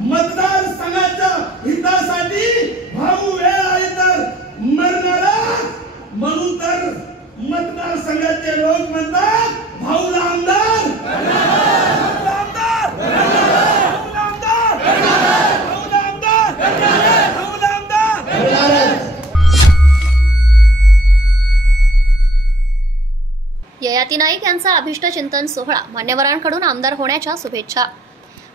मतदारसंघाच्या हितासाठी भाऊ वेळ आली तर मरणारा, म्हणून तर मतदारसंघाचे लोक म्हणतात भाऊला आमदार, भाऊला आमदार, भाऊला आमदार, भाऊला आमदार, भाऊला आमदार. ययाती नाईक यांचा अभिष्ट चिंतन सोहळा, मान्यवरांकडून आमदार होण्याच्या शुभेच्छा.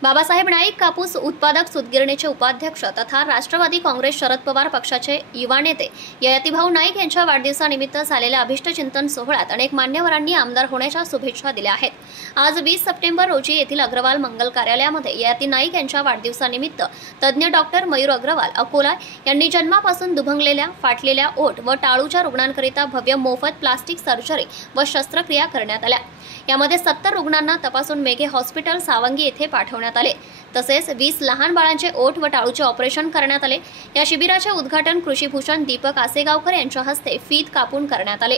बाबासाहेब नाईक कापूस उत्पादक सूतगिरणीचे उपाध्यक्ष तथा राष्ट्रवादी काँग्रेस शरद पवार पक्षाचे युवा नेते ययातीभाऊ नाईक यांच्या वाढदिवसानिमित्त झालेल्या अभिष्ट चिंतन सोहळ्यात अनेक मान्यवरांनी आमदार होण्याच्या शुभेच्छा दिल्या आहेत. आज 20 सप्टेंबर रोजी येथील अग्रवाल मंगल कार्यालयामध्ये ययाती नाईक यांच्या वाढदिवसानिमित्त तज्ज्ञ डॉक्टर मयूर अग्रवाल अकोला यांनी जन्मापासून दुभंगलेल्या, फाटलेल्या ओठ व टाळूच्या रुग्णांकरिता भव्य मोफत प्लास्टिक सर्जरी व शस्त्रक्रिया करण्यात आल्या. यामध्ये 70 रुग्णांना तपासून मेघे हॉस्पिटल सावंगी येथे पाठवण्यात आले. तसेच 20 लहान बाळांचे ओठ व टाळूचे ऑपरेशन करण्यात आले. या शिबिराचे उद्घाटन कृषीभूषण दीपक आसेगावकर यांच्या हस्ते फीत कापून करण्यात आले.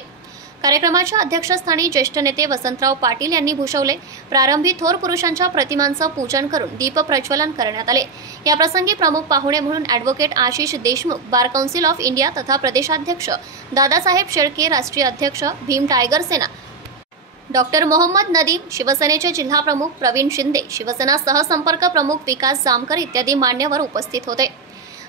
कार्यक्रमाच्या अध्यक्षस्थानी ज्येष्ठ नेते वसंतराव पाटील यांनी भूषवले. प्रारंभी थोर पुरुषांच्या प्रतिमांचं पूजन करून दीप प्रज्वलन करण्यात आले. या प्रसंगी प्रमुख पाहुणे म्हणून advocate Ashish Deshmukh, bar council of India तथा प्रदेशाध्यक्ष दादासाहेब शेळके, राष्ट्रीय अध्यक्ष भीम टायगर सेना डॉक्टर मोहम्मद नदीम, शिवसेनेचे जिल्हा प्रमुख प्रवीण शिंदे, शिवसेना सहसंपर्क प्रमुख विकास जामकर इत्यादी मान्यवर उपस्थित होते.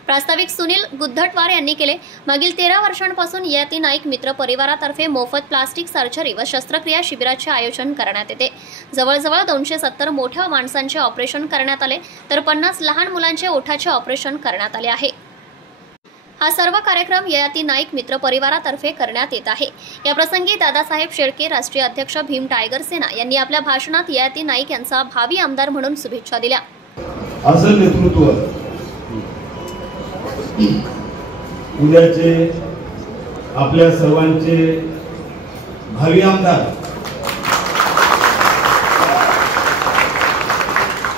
प्रास्ताविक सुनील गुद्धटवार यांनी केले. मागील 13 वर्षांपासून ययाती नाईक मित्र परिवारातर्फे मोफत प्लास्टिक सर्जरी व शस्त्रक्रिया शिबिराचे आयोजन करण्यात येते. जवळजवळ 270 मोठ्या माणसांचे ऑपरेशन करण्यात आले तर 50 लहान मुलांचे ओठाचे ऑपरेशन करण्यात आले आहे. हा सर्व कार्यक्रम ययाती नाईक मित्र परिवारातर्फे करण्यात येत आहे. या प्रसंगी दादासाहेब शेळके, राष्ट्रीय अध्यक्ष भीम टायगर सेना यांनी आपल्या भाषणात ययाती नाईक यांचा भावी आमदार म्हणून शुभेच्छा दिल्या. असं नेतृत्व उद्याचे आपल्या सर्वांचे भावी आमदार,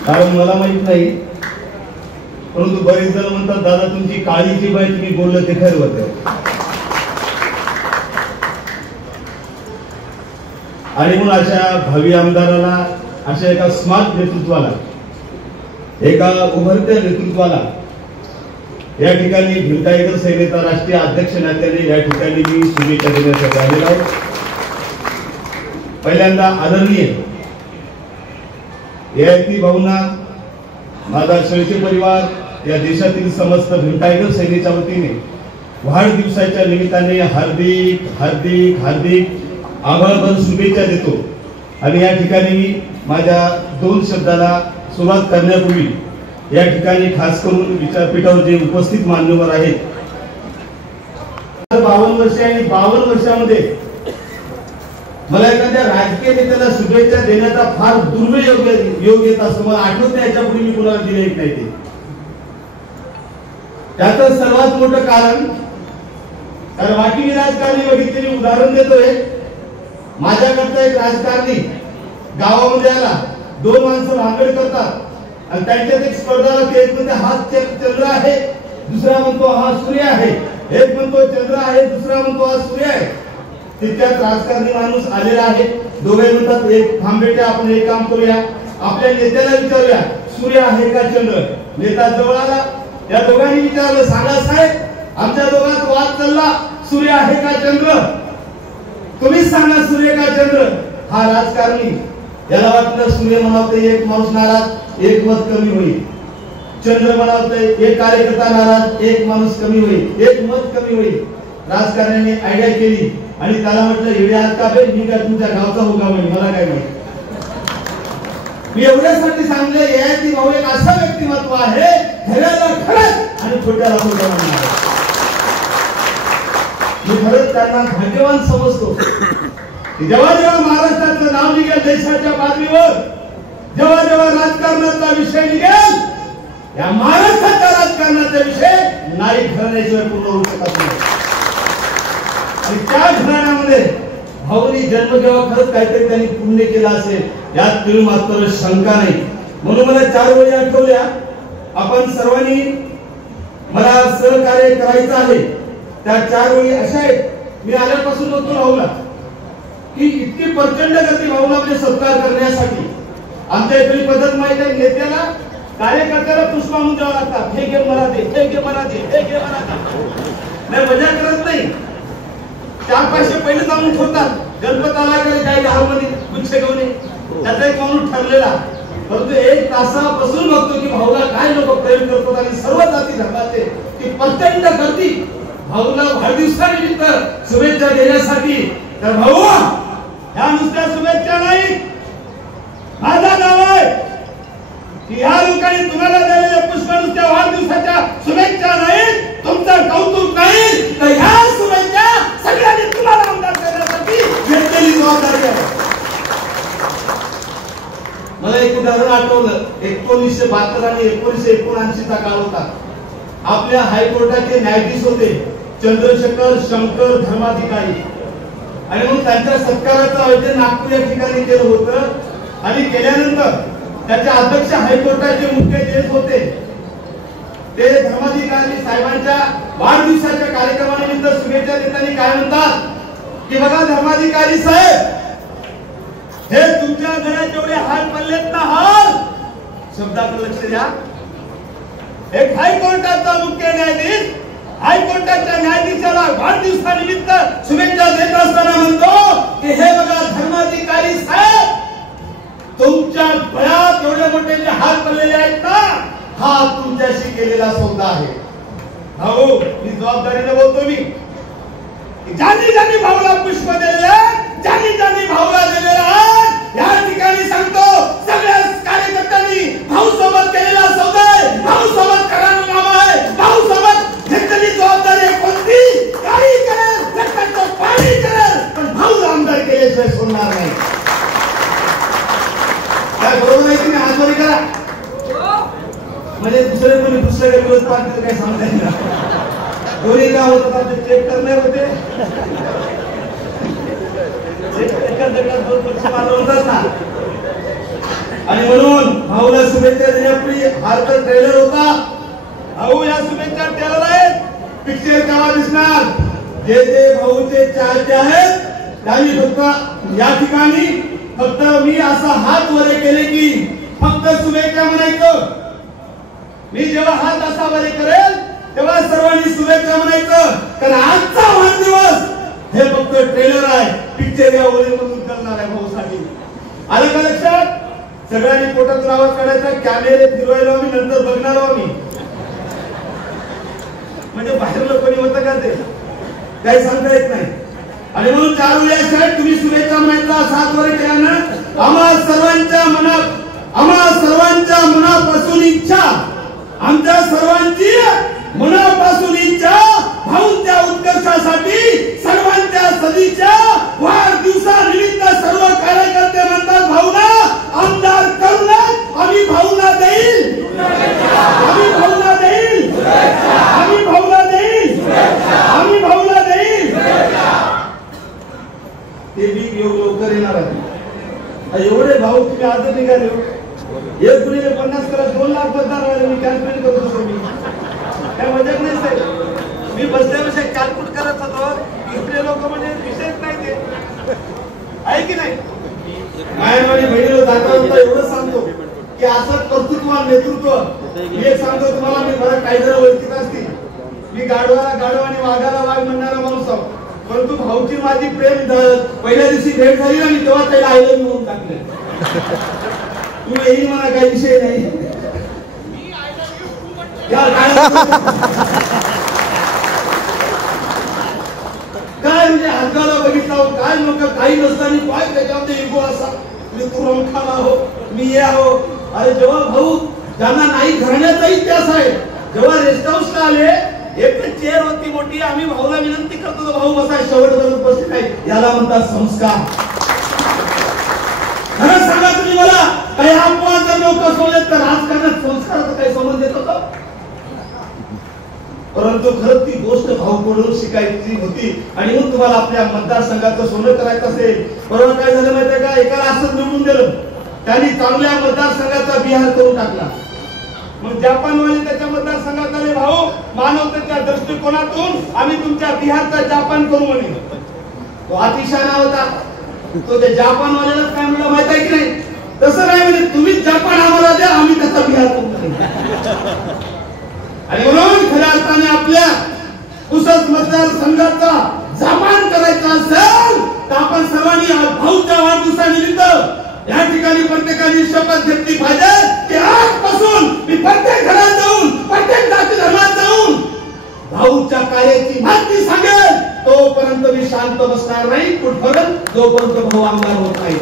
कारण मला माहित नाही, परंतु बरेच जण म्हणतात दादा तुमची काळी जीभ आहे, तुम्ही बोललं ते खरं होतं. आणि म्हणून अशा भावी आमदाराला, अशा एका स्मार्ट नेतृत्वाला, एका उभरत्या नेतृत्वाला या ठिकाणी भीम टायगर सेनेचा राष्ट्रीय अध्यक्ष नात्याने या ठिकाणी मी शुभेच्छा देण्यासाठी आलेलो आहे. पहिल्यांदा आदरणीय ययाती भाऊंना, माझा शेळके परिवार, या देशातील समस्त भीम टायगर सेनेच्या वतीने वाढदिवसाच्या निमित्ताने हार्दिक हार्दिक हार्दिक आभारभर शुभेच्छा देतो. आणि या ठिकाणी मी माझ्या 2 शब्दाला सुरुवात करण्यापूर्वी या ठिकाणी खास करून विचारपीठावर जे उपस्थित मान्यवर आहेत, 52 वर्ष आणि 52 वर्षामध्ये मला एखाद्या राजकीय नेत्याला शुभेच्छा देण्याचा फार दुर्मिळ योग येत असतो. मला आठवत नाही याच्यापूर्वी मी कुणाला दिले एक नाही. त्याचं सर्वात मोठं कारण बाकी मी राजकारणी बघितलेली उदाहरण देतोय. माझ्याकडचा एक राजकारणी गावामध्ये आला, 2 माणसं भांगड करतात आणि त्यांच्यात एक स्पर्धा लागते. एक म्हणतो हा चंद्र आहे, दुसरा म्हणतो हा सूर्य आहे. एक म्हणतो चंद्र आहे, दुसरा म्हणतो हा सूर्य आहे. तितक्यात राजकारणी माणूस आलेला आहे. दोघे म्हणतात एक थांब बेटा, आपण एक काम करूया, आपल्या नेत्याला विचारूया सूर्य आहे का चंद्र. नेता जवळ आला, या दोघांनी विचारलं, सांगा साहेब आमच्या दोघांत वाद चालला, सूर्य आहे का चंद्र, तुम्हीच सांगा सूर्य का चंद्र. हा राजकारणी, याला वाटलं सूर्य म्हणावते एक माणूस नाराज, एक मत कमी होईल. चंद्र म्हणावते एक कार्यकर्ता नाराज, एक माणूस कमी होईल, एक मत कमी होईल. राजकारण्यांनी आयडिया केली आणि त्याला म्हटलं एवढे आत का बे, मी काय तुमच्या गावचा होगा म्हणे, मला काय माहिती. मी एवढ्यासाठी सांगले, ययाती भाऊ एक असं व्यक्तिमत्व आहे, खऱ्याला खरंच आणि खोट्याला खोटं म्हणणार. मी खरंच त्यांना भाग्यवान समजतो. जेव्हा जेव्हा महाराष्ट्राचं नाव निघेल देशाच्या पातळीवर, जेव्हा जेव्हा राजकारणाचा विषय निघेल, या महाराष्ट्राच्या राजकारणाचा विषय नाही घराण्याशिवाय पूर्ण होऊ शकत नाही. आणि त्या घराण्यामध्ये भाऊनी जन्म जेव्हा खरंच काहीतरी त्यांनी पुण्य केलं असेल यात तुम्ही मात्र शंका नाही. म्हणून मला 4 वेळी आठवल्या, आपण सर्वांनी मला सहकार्य करायचं आहे. त्या 4 वेळी अशा आहेत, मी आल्यापासून होतो भाऊला की इतकी प्रचंड गती भाऊला म्हणजे सत्कार करण्यासाठी. आमच्या इथली पद्धत माहिती आहे, नेत्याला कार्यकर्त्याला पुष्प आणून द्यावं लागतात, हे घे मला दे, हे घे मला दे, हे घे मला दे. नाही मजा करत नाही. 4-500 पहिले जाऊन ठेवतात. गणपताला काही घरामध्ये गुच्छ घेऊन ये, त्याचा एक माणूस ठरलेला. परंतु 1 तासापासून बघतो की भाऊला काय लोक प्रेम करतात आणि सर्व जाती धर्माचे ती प्रचंड गर्दी भाऊला वाढदिवसानिमित्त शुभेच्छा देण्यासाठी. तर भाऊ ह्या नुसत्या शुभेच्छा नाही, माझा नाव आहे की ह्या लोकांनी तुम्हाला दिलेले पुष्प नुसत्या वाढदिवसाच्या शुभेच्छा नाही, तुमचं कौतुक नाही, तर ह्या शुभेच्छा सगळ्यांनी तुम्हाला आमदार करण्यासाठी घेतलेली जबाबदारी आहे. मला एक उदाहरण आठवलं. 1972 आणि 1979 चा काळ होता. आपल्या हायकोर्टाचे न्यायाधीश होते चंद्रशेखर शंकर धर्माधिकारी आणि मग त्यांच्या सत्काराचं आयोजन नागपूर या ठिकाणी केलं होतं. आणि केल्यानंतर त्याचे अध्यक्ष हायकोर्टाचे मुख्य जज होते ते धर्माधिकारी साहेबांच्या वाढदिवसाच्या कार्यक्रमानिमित्त शुभेच्छा देताना काय म्हणतात की बघा धर्माधिकारी साहेब, हे तुमच्या घरात जेवढे हाल पडलेत ना हाल, शब्दाकडे लक्ष द्या. एक हायकोर्टाचा मुख्य न्यायाधीश हायकोर्टाच्या न्यायाधीशाला वाढदिवसानिमित्त शुभेच्छा देत असताना म्हणतो की हे बघा धर्माधिकारी साहेब, तुमच्या गळ्यात एवढे मोठे जे हाल पडलेले आहेत ना, हा तुमच्याशी केलेला सौदा आहे. भाऊ मी जबाबदारीने बोलतो. मी ज्यांनी भाऊला पुष्प दिलेले, ज्यांनी भाऊला दिलेला आहे, या ठिकाणी सांगतो सगळ्या कार्यकर्त्यांनी भाऊ सोबत केलेला सौदा आहे, भाऊ सोबत करारनामा आहे, भाऊ सोबत घेतलेली जबाबदारी आहे. कोणती काही करेल, रक्ताचं पाणी करेल, पण भाऊ आमदार केल्याशिवाय सोडणार नाही. काय बरोबर आहे की नाही? हातवरी करा. म्हणजे दुसरे कोणी दुसऱ्या विरोध पार्टीचं काही सांगता येईल ना. दोन्ही काय होतं आपले चेक करणे होते, आणि म्हणून भाऊला शुभेच्छा देण्यापूर्वी हा तर ट्रेलर होता. भाऊ या शुभेच्छा ट्रेलर आहेत. पिक्चर केव्हा दिसणार? जे भाऊचे चाहते आहेत त्यांनी फक्त या ठिकाणी फक्त मी असा हात वरे केले की फक्त शुभेच्छा म्हणायचं. मी जेव्हा हात असा वरे करेल तेव्हा सर्वांनी शुभेच्छा म्हणायचं. कारण आजचा वाढदिवस हे फक्त ट्रेलर आहे, पिक्चर या ओळीमधून करणार आहे भाऊसाठी. आलं का लक्षात? सगळ्यांनी पोटातून आवाज काढायचा, कॅमेरे फिरवायला आम्ही नंतर बघणार आम्ही. म्हणजे बाहेर कोणी होतं का ते काही सांगता येत नाही. आणि म्हणून 4 वेळेस साहेब तुम्ही शुभेच्छा म्हणायचा 7 वर केल्यानं आम्हा सर्वांच्या मनापासून इच्छा, आमच्या सर्वांची मनापासून इच्छा भाऊंच्या उत्कर्षासाठी सर्वांच्या सदिच्छा. वाढदिवसानिमित्त सर्व कार्यकर्ते म्हणतात भाऊला आमदार करूनच आम्ही भाऊला देईल, आम्ही भाऊला देईल, आम्ही भाऊला देईल, आम्ही भाऊला देईल. ते बी लवकर येणार आहे. एवढे भाऊ तुम्ही आज निघाले. 1 गुणिले 50 करा 2 लाख मतदार राहिले. मी कॅल्क्युलेट करत होतो. मी काय मजाक नाही साहेब. मी बसल्यापेक्षा कॅल्क्युलेट करत होतो. इथले लोक म्हणजे विषयच नाही ते आहे की नाही. मायावाणी बहिणीला दाखवता एवढं सांगतो की असं कर्तृत्व नेतृत्व. मी एक सांगतो तुम्हाला, मी बरं काही जण ओळखीत असतील. मी गाढवाला गाढव आणि वाघाला वाघ म्हणणारा माणूस आहोत. परंतु भाऊची माझी प्रेम पहिल्या दिवशी भेट झाली ना, मी तेव्हा त्याला आयलन म्हणून टाकले. तुम्ही येईल मला काही विषय नाही. काय म्हणजे हाताला बघितलं काय लोक काही नसताना काय त्याच्यामध्ये इगो असा तू रमखाना हो मी हे आहो. अरे जेव्हा भाऊ ज्यांना नाही घराण्याचा इतिहास आहे, जेव्हा रेस्ट हाऊसला आले एक चेअर होती मोठी, आम्ही भाऊला विनंती करतो भाऊ बसा, शेवटपर्यंत उपस्थित नाही. याला म्हणतात संस्कार. खरं सांगा तुम्ही मला, काही अपवाद जर लोक सोडले तर राजकारणात संस्काराचा काही संबंध येतो का? परंतु खरं ती गोष्ट भाऊकडून शिकायची होती. आणि मग तुम्हाला आपल्या मतदारसंघाचं सोनं करायचं असेल. परवा काय झालं माहितीये का, एकाला असं निवडून दिलं, त्यांनी चांगल्या मतदारसंघाचा बिहार करून टाकला. मग जपानवाले त्याच्या मतदारसंघात आले, भाऊ मानवतेच्या दृष्टिकोनातून आम्ही तुमच्या बिहारचा जापान करू म्हणे. तो अतिशहाणा होता. तो त्या जापानवाल्याला काय म्हणलं माहित आहे की नाही, तसं नाही, म्हणजे तुम्ही जपान आम्हाला द्या, आम्ही त्याचा बिहार तुमचा. आणि म्हणून खऱ्या अर्थाने आपल्या पुसद मतदारसंघाचा जमान करायचा असेल तर आपण सर्वांनी भाऊच्या वाढदिवसानिमित्त या ठिकाणी प्रत्येकाने शपथ घेतली पाहिजे की आजपासून मी प्रत्येक घरात जाऊन, प्रत्येक जाती धर्मात जाऊन भाऊच्या कार्याची माहिती सांगेल. तोपर्यंत मी शांत बसणार नाही कुठपर्यंत, जोपर्यंत भाऊ आमदार होत नाही.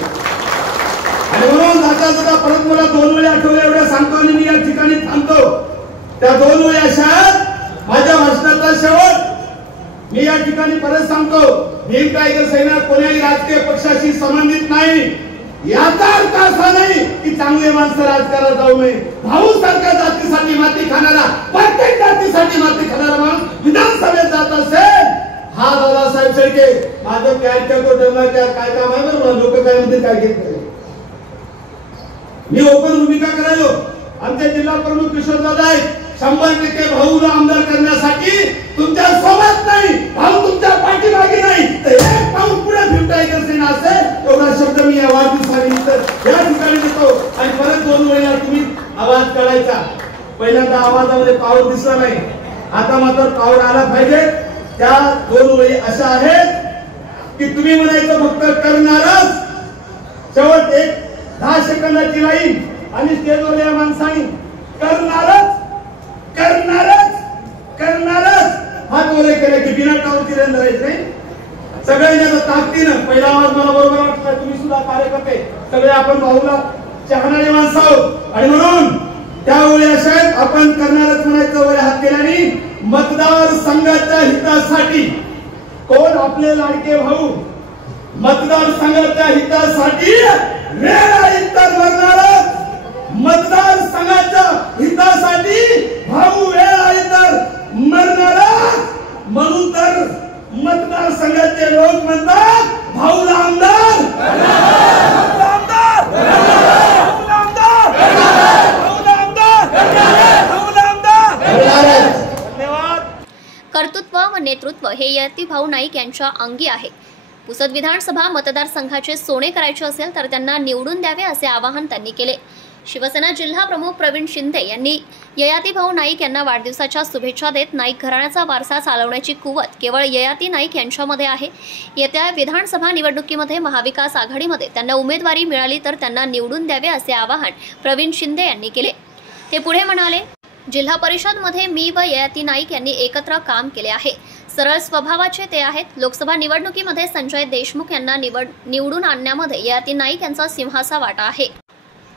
आणि म्हणून जाता जाता परत मला 2 वेळा आठवले एवढ्या सांगतो आणि मी या ठिकाणी थांबतो. त्या 2 वेळा अशा माझ्या भाषणाचा शेवट मी या ठिकाणी परत सांगतो, भीम टायगर सेना कोण्याही राजकीय पक्षाशी संबंधित नाही. याचा अर्थ असा नाही की चांगले माणसं राजकारणात जाऊ नये. भाऊ सारख्या जातीसाठी माती खाणारा, प्रत्येक जातीसाठी माती खाणारा माणूस विधानसभेत जात असेल, हा दादासाहेब शेळके माझं काय काय काम आहे बरोबर, लोक काय म्हणते काय घेत नाही. मी ओपन भूमिका करायलो. आमचे जिल्हा प्रमुख किशोरदादा आहेत, 100% भाऊला आमदार करण्यासाठी तुमच्या सोबत नाही, भाऊ तुमच्या पाठीमागे नाही, तर एक पाऊल पुढे भीम टायगर सेना असेल एवढा शब्द मी या वाढदिवसानिमित्त या ठिकाणी देतो. आणि परत 2 वेळा तुम्ही आवाज काढायचा. पहिल्यांदा आवाजामध्ये पावर दिसला नाही, आता मात्र पावर आला पाहिजे. त्या 2 वेळी अशा आहेत की तुम्ही म्हणायचं फक्त करणारच. शेवट एक 10 सेकंदाची लाईन आणि स्टेजवर या माणसाने करणारच करणारच करणारच हात वर केले की बिना टावरची रेंज धरायची नाही. सगळ्यांच्या ताकदीनं पहिला आवाज मला बरोबर वाटला. तुम्ही सुद्धा कार्यकर्ते सगळे आपण भाऊला चाहणारे माणसं आहोत. आणि म्हणून त्यावेळी अशा आपण करणारच म्हणायचं वर हात केल्याने मतदार संघाच्या हितासाठी कोण आपले लाडके भाऊ मतदार संघाच्या हितासाठी वेळ आली तर मरणारच. मतदार संघाच्या हितासाठी भाऊ वेळ आली तर मरणारच. म्हणून तर मतदार संघाचे लोक म्हणतात भाऊला आमदार, भाऊला आमदार, भाऊला आमदार, भाऊला आमदार, भाऊला आमदार. धन्यवाद. कर्तृत्व व नेतृत्व हे ययाती भाऊ नाईक यांच्या अंगी आहे. पुसद विधानसभा मतदारसंघाचे सोने करायचे असेल तर त्यांना निवडून द्यावे असे आवाहन त्यांनी केले. शिवसेना जिल्हा प्रमुख प्रवीण शिंदे यांनी ययाती भाऊ नाईक यांना वाढदिवसाच्या शुभेच्छा देत नाईक घराण्याचा वारसा चालवण्याची कुवत केवळ ययाती नाईक यांच्यामध्ये आहे. येत्या विधानसभा निवडणुकीमध्ये महाविकास आघाडीमध्ये त्यांना उमेदवारी मिळाली तर त्यांना निवडून द्यावे असे आवाहन प्रवीण शिंदे यांनी केले. ते पुढे म्हणाले, जिल्हा परिषदमध्ये मी व ययाती नाईक यांनी एकत्र काम केले आहे. सरळ स्वभावाचे ते आहेत. लोकसभा निवडणुकीमध्ये संजय देशमुख यांना निवडून आणण्यामध्ये ययाती नाईक यांचा सिंहाचा वाटा आहे.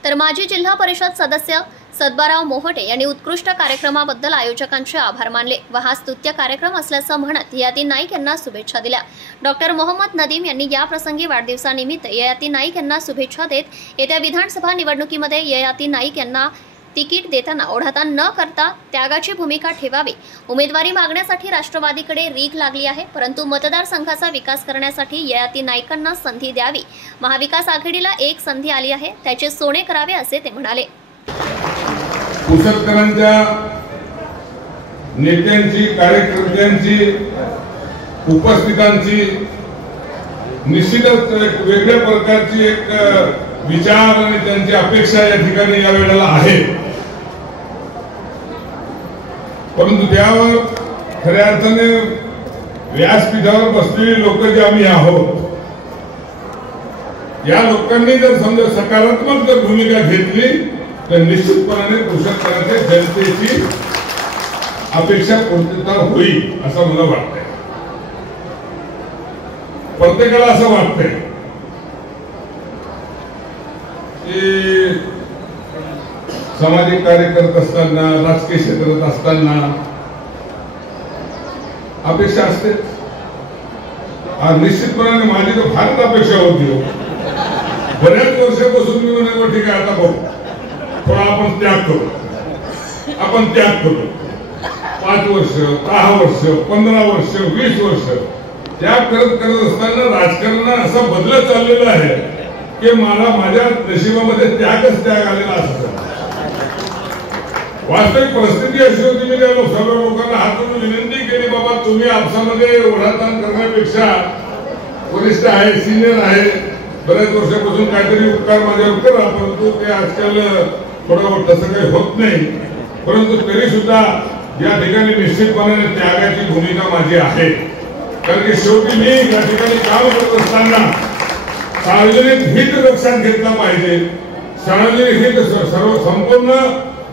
तर माजी जिल्हा परिषद सदस्य सद्भाराव मोहटे यांनी उत्कृष्ट कार्यक्रमाबद्दल आयोजकांचे आभार मानले व हा स्तुत्य कार्यक्रम असल्याचं म्हणत ययाती नाईक यांना शुभेच्छा दिल्या. डॉक्टर मोहम्मद नदीम यांनी या प्रसंगी वाढदिवसानिमित्त ययाती नाईक यांना शुभेच्छा देत येत्या विधानसभा निवडणुकीमध्ये ययाती नाईक यांना तिकीट देताना ओढाताण न करता त्यागाची भूमिका ठेवावी. उमेदवारी मागण्यासाठी राष्ट्रवादीकडे रीघ लागली आहे, परंतु मतदारसंघाचा विकास करण्यासाठी ययाती नाईकांना संधी द्यावी. महाविकास आघाडीला एक संधी आली आहे, त्याचे सोने करावे असे ते म्हणाले. पुसदकरांच्या नेत्यांची, कार्यकर्त्यांची, उपस्थितांची निश्चितच एक वेगळ्या प्रकारची एक विचार आणि त्यांची अपेक्षा या ठिकाणी या वेळेला आहे. परंतु त्यावर खऱ्या अर्थाने व्यासपीठावर बसलेली लोक जे आम्ही आहोत, या लोकांनी जर समजा सकारात्मक जर भूमिका घेतली तर निश्चितपणाने पुसदकरांच्या जनतेची अपेक्षा पूर्तता होईल असं मला वाटतंय. प्रत्येकाला असं वाटतंय की सामाजिक कार्य करत असताना, राजकीय क्षेत्रात असताना अपेक्षा असते. निश्चितपणाने माझी तर फारच अपेक्षा होती. बऱ्याच वर्षापासून मी म्हणे ठीक आहे आता बघू, थोडा आपण त्याग करू, आपण त्याग करू. 5 वर्ष, 10 वर्ष, 15 वर्ष, 20 वर्ष त्याग करत असताना राजकारण असं बदलत चाललेलं आहे की मला माझ्या नशिबामध्ये त्यागच त्याग आलेला असतो. वास्तविक परिस्थिती अशी होती, मी त्या सर्व लोकांना हातून विनंती केली, बाबा तुम्ही आपसामध्ये ओढाताण करण्यापेक्षा वरिष्ठ आहे, सिनियर आहे, बऱ्याच वर्षापासून काहीतरी उपकार माझ्यावर करा, परंतु ते आजकाल थोडं तसं काही होत नाही. परंतु तरी सुद्धा या ठिकाणी निश्चितपणे त्यागाची भूमिका माझी आहे. कारण की शेवटी मी या ठिकाणी काम करत असताना सार्वजनिक हित लक्षात घेतलं पाहिजे. सार्वजनिक हित सर्व संपूर्ण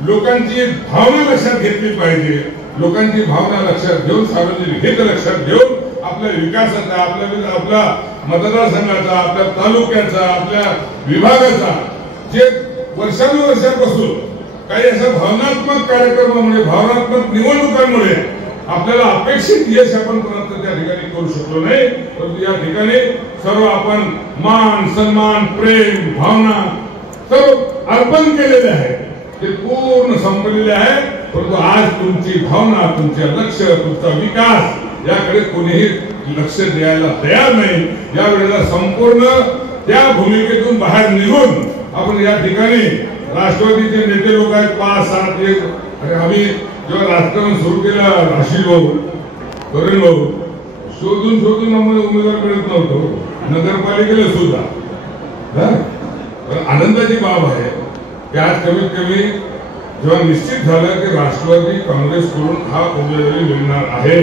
लोकांची भावना लक्षात घेतली पाहिजे. लोकांची भावना लक्षात घेऊन सार्वजनिक हित लक्षात घेऊन आपल्या विकासाचा, आपल्या मतदारसंघाचा, आपल्या तालुक्याचा, आपल्या विभागाचा जे वर्षानुवर्षापासून काही अशा भावनात्मक कार्यक्रमामुळे, भावनात्मक निवडणुकांमुळे आपल्याला अपेक्षित यश आपण पर्यंत त्या ठिकाणी करू शकलो नाही. परंतु या ठिकाणी सर्व आपण मान सन्मान, प्रेम, भावना सर्व अर्पण केलेले आहे. ते पूर्ण संपलेले आहे. परंतु आज तुमची भावना, तुमचे लक्ष, तुमचा विकास याकडे कोणीही लक्ष द्यायला तयार नाही. या वेळेला संपूर्ण त्या भूमिकेतून बाहेर निघून आपण या ठिकाणी राष्ट्रवादीचे नेते लोक आहेत 5-7 एक. अरे आम्ही जेव्हा राजकारण सुरू केलं, राशीद भाऊ, करण भाऊ, शोधून आम्हाला उमेदवार मिळत नव्हतो, नगरपालिकेला सुद्धा. आनंदाची बाब आहे की आज कमीत कमी जेव्हा निश्चित झालं की राष्ट्रवादी काँग्रेसकडून हा उमेदवारी मिळणार आहे,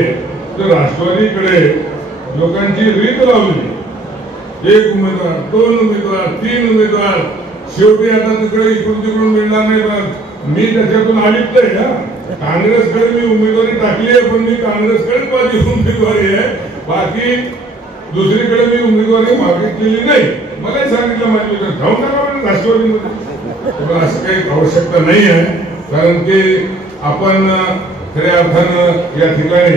तर राष्ट्रवादीकडे लोकांची रीत लावली. 1 उमेदवार, 2 उमेदवार, 3 उमेदवार. शेवटी आता तिकडे इकडून तिकडून मिळणार नाही. मी त्याच्यातून अलिप्त आहे. काँग्रेसकडे मी उमेदवारी टाकली आहे, पण मी काँग्रेसकडे माझी उमेदवारी आहे. बाकी दुसरीकडे मी उमेदवारी मागितलेली नाही. मला सांगितलं माझी जाऊन टाका राष्ट्रवादीमध्ये. असं काही आवश्यकता नाही आहे. कारण की आपण खऱ्या अर्थानं या ठिकाणी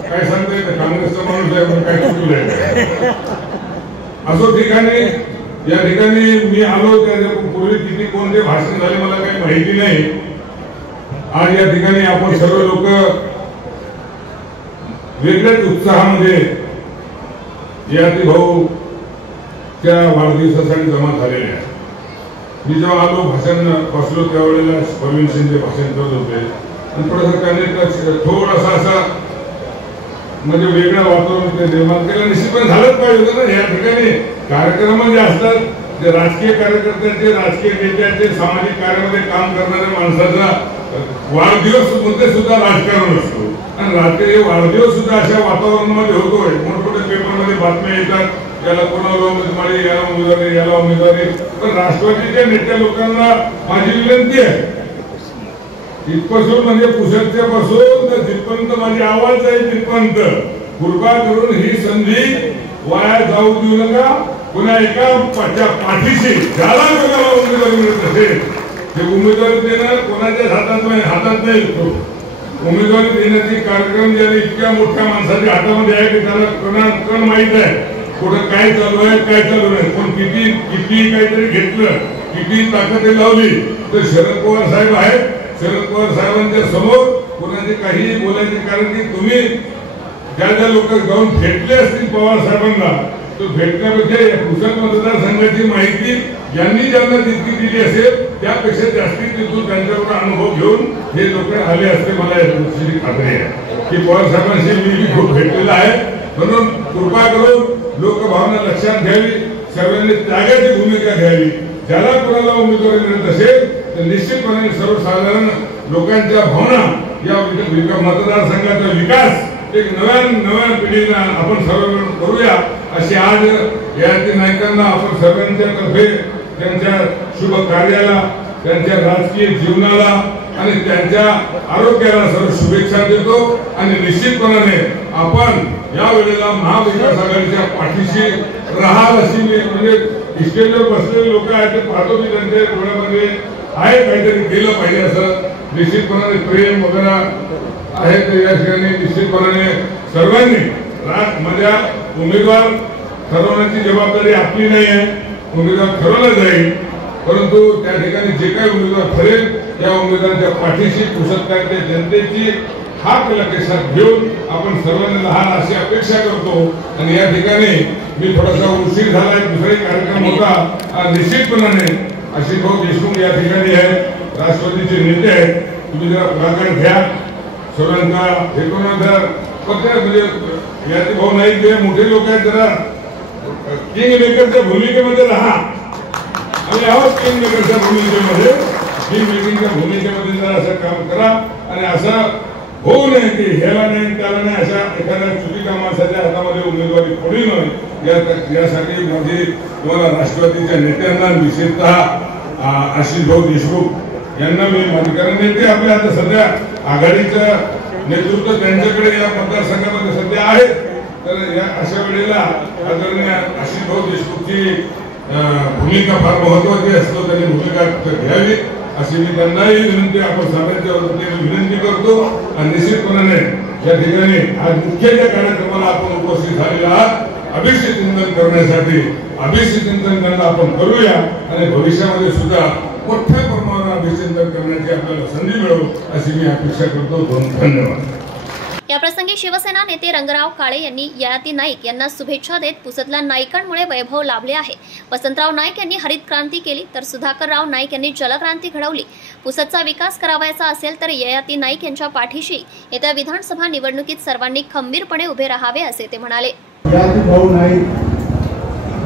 काय सांगता येतं, काँग्रेसचा माणूस आहे पण काय चुकलंय. असो ठिकाणी या ठिकाणी मी आलो त्या पूर्वी किती कोणते भाषण झाले मला काही माहिती नाही. आज या ठिकाणी आपण सर्व लोक वेगळ्याच उत्साहामध्ये याती भाऊ त्या वाढदिवसासाठी जमा झालेले आहे. मी जेव्हा आलो भाषण बसलो त्यावेळेला प्रवीण शिंदे भाषण करत होते आणि थोडासा त्यांनी थोडासा असा म्हणजे वेगळं वातावरण ते निर्माण केलं. निश्चितपणे झालंच पाहिजे होतं ना. या ठिकाणी कार्यक्रम जे असतात ते राजकीय कार्यकर्त्यांचे, राजकीय नेत्यांचे, सामाजिक कार्यामध्ये काम करणाऱ्या माणसाचा वाढदिवस मध्ये सुद्धा राजकारण असतो आणि रात्री वाढदिवस सुद्धा अशा वातावरणामध्ये होतोय. मोठमोठ्या पेपरमध्ये बातम्या येतात, याला कोणाला उमेदवारी, याला उमेदवारी, याला उमेदवारी. पण राष्ट्रवादीच्या नेत्या लोकांना माझी विनंती आहे, इथपासून म्हणजे पुसदच्या पासून तर जिथपर्यंत माझी आवाज जाईल तिथपर्यंत कृपा करून ही संधी वाया जाऊ देऊ नका. पुन्हा एका पाठीशी ज्याला कोणाला उमेदवारी मिळत असेल ते उमेदवारी देणं कोणाच्याच हातात नाही. उमेदवारी देण्याचे कार्यक्रम ज्याने इतक्या मोठ्या माणसाच्या हातामध्ये आहे की त्याला कण माहित आहे कुठं काय चालू आहे, काय चालू नाही. पण किती काहीतरी घेतलं, किती ताकद लावली तर शरद पवार साहेब आहेत. शरद पवार साहेबांच्या समोर कोणाचे काही बोलायचे, कारण की तुम्ही ज्या लोक जाऊन भेटले असतील पवार साहेबांना, तो भेटण्यापेक्षा या पुसद मतदारसंघाची माहिती ज्यांना जितकी दिली असेल त्यापेक्षा जास्तीत तिथून त्यांच्यावर अनुभव घेऊन हे लोक आले असते. मला या गोष्टीची खात्री आहे की पवार साहेबांशी मी खूप भेटलेला आहे. म्हणून कृपा करून लोकभावना लक्षात घ्यावी, सर्वांनी त्यागाची भूमिका घ्यावी. ज्याला कोणाला उमेदवारी मिळत असेल तर निश्चितपणे सर्वसाधारण लोकांच्या भावना या मतदारसंघाचा विकास एक नव्या पिढीला आपण सर्व करूया अशी आज याती नायकांना आपण सर्वांच्या तर्फे त्यांच्या शुभ कार्याला, त्यांच्या राजकीय जीवनाला आणि त्यांच्या आरोग्याला सर्व शुभेच्छा देतो. आणि निश्चितपणाने आपण या वेळेला महाविकास आघाडीच्या पाठीशी राहाल अशी मी म्हणजे स्टेजवर बसलेले लोक आहेत ते पाहतो की त्यांच्या डोळ्यामध्ये आहे काहीतरी केलं पाहिजे असं निश्चितपणाने प्रेम वगैरे आहे. तर या ठिकाणी निश्चितपणाने सर्वांनी माझ्या उमेदवार ठरवण्याची जबाबदारी आपली नाही आहे. उमेदवार ठरवला जाईल, परंतु त्या ठिकाणी जे काही उमेदवार ठरेल त्या उमेदवाराच्या पाठीशी पुसदच्या जनतेची हात लक्षात घेऊन आपण सर्वांनी लहान अशी अपेक्षा करतो. आणि या ठिकाणी मी थोडासा उशीर झाला, दुसराही कार्यक्रम होता. निश्चितपणाने आशिषभाऊ देशमुख या ठिकाणी आहेत, राष्ट्रवादीचे नेते आहेत. तुम्ही जरा पुढाकार घ्या. सर्वांचा फक्त म्हणजे याचे भाऊ नाईक जे मोठे लोक आहेत जरा किंग मेकरच्या भूमिकेमध्ये राहा. आम्ही आहोत किंग मेकरच्या भूमिकेमध्ये. किंग मेकिंगच्या भूमिकेमध्ये जरा असं काम करा आणि असं होऊ नये की ह्याला नाही त्याला नाही अशा एखाद्या चुकीच्या माणसाच्या हातामध्ये उमेदवारी पडू नये. यासाठी माझी तुम्हाला राष्ट्रवादीच्या नेत्यांना विशेषतः आशिष भाऊ देशमुख यांना मी मान्य कारण नेते आपल्या आता सध्या आघाडीचं नेतृत्व त्यांच्याकडे या मतदारसंघामध्ये सध्या आहे. तर या अशा वेळेला आदरणीय आशिष भाऊ देशमुखची भूमिका फार महत्वाची असतो. त्यांनी भूमिका घ्यावी अशी मी त्यांनाही विनंती आपण सगळ्यांच्या वतीने विनंती करतो. आणि निश्चितपणाने या ठिकाणी आज मुख्य ज्या कार्यक्रमाला आपण उपस्थित झालेला आहात अभिषेक चिंतन करण्यासाठी अभिषेक चिंतन त्यांना आपण करूया आणि भविष्यामध्ये सुद्धा मोठ्या प्रमाणावर अभिचिंतन करण्याची आपल्याला संधी मिळो अशी मी अपेक्षा करतो. धन्यवाद. या प्रसंगी शिवसेना नेते रंगराव काळे यांनी ययाती नाईक यांना शुभेच्छा देत पुसदला नाईकांमुळे वैभव लाभले आहे. वसंतराव नाईक यांनी हरित क्रांती केली तर सुधाकरराव नाईक यांनी जलक्रांती घडवली. पुसदचा विकास करावायचा असेल तर ययाती नाईक यांच्या पाठीशी येत्या विधानसभा निवडणुकीत सर्वांनी खंबीरपणे उभे राहावे असे ते म्हणाले. ययाती भाऊ नाईक